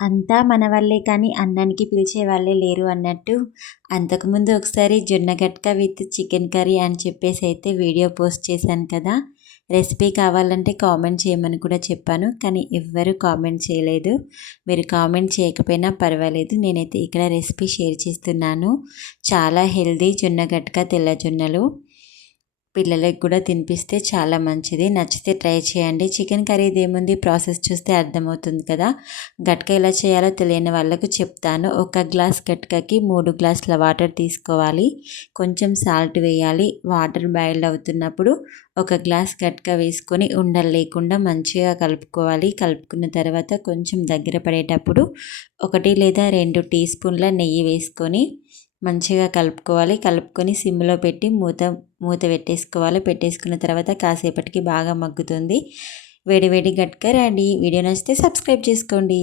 అంతా మన వల్లే కానీ అన్నానికి పిలిచే వాళ్ళే లేరు అన్నట్టు. అంతకుముందు ఒకసారి జొన్న గట్క విత్ చికెన్ కర్రీ అని చెప్పేసి అయితే వీడియో పోస్ట్ చేశాను కదా. రెసిపీ కావాలంటే కామెంట్ చేయమని కూడా చెప్పాను కానీ ఎవ్వరు కామెంట్ చేయలేదు. మీరు కామెంట్ చేయకపోయినా పర్వాలేదు నేనైతే ఇక్కడ రెసిపీ షేర్ చేస్తున్నాను. చాలా హెల్దీ జొన్న గట్క తెల్ల జొన్నలు. పిల్లలకి కూడా తినిపిస్తే చాలా మంచిది. నచ్చితే ట్రై చేయండి. చికెన్ కర్రీది ఏముంది? ప్రాసెస్ చూస్తే అర్థమవుతుంది కదా. గట్క ఎలా చేయాలో తెలియని వాళ్ళకు చెప్తాను. ఒక గ్లాస్ గట్కకి మూడు గ్లాసుల వాటర్ తీసుకోవాలి. కొంచెం సాల్ట్ వేయాలి. వాటర్ బాయిల్ అవుతున్నప్పుడు ఒక గ్లాస్ గట్క వేసుకొని ఉండలు లేకుండా మంచిగా కలుపుకోవాలి. కలుపుకున్న తర్వాత కొంచెం దగ్గర పడేటప్పుడు ఒకటి లేదా రెండు టీ స్పూన్ల నెయ్యి వేసుకొని మంచిగా కలుపుకోవాలి. కలుపుకొని సిమ్లో పెట్టి మూత మూత పెట్టేసుకోవాలి. పెట్టేసుకున్న తర్వాత కాసేపటికి బాగా మగ్గుతుంది. వేడి వేడి గట్క రెడీ వీడియో నచ్చితే సబ్స్క్రైబ్ చేసుకోండి.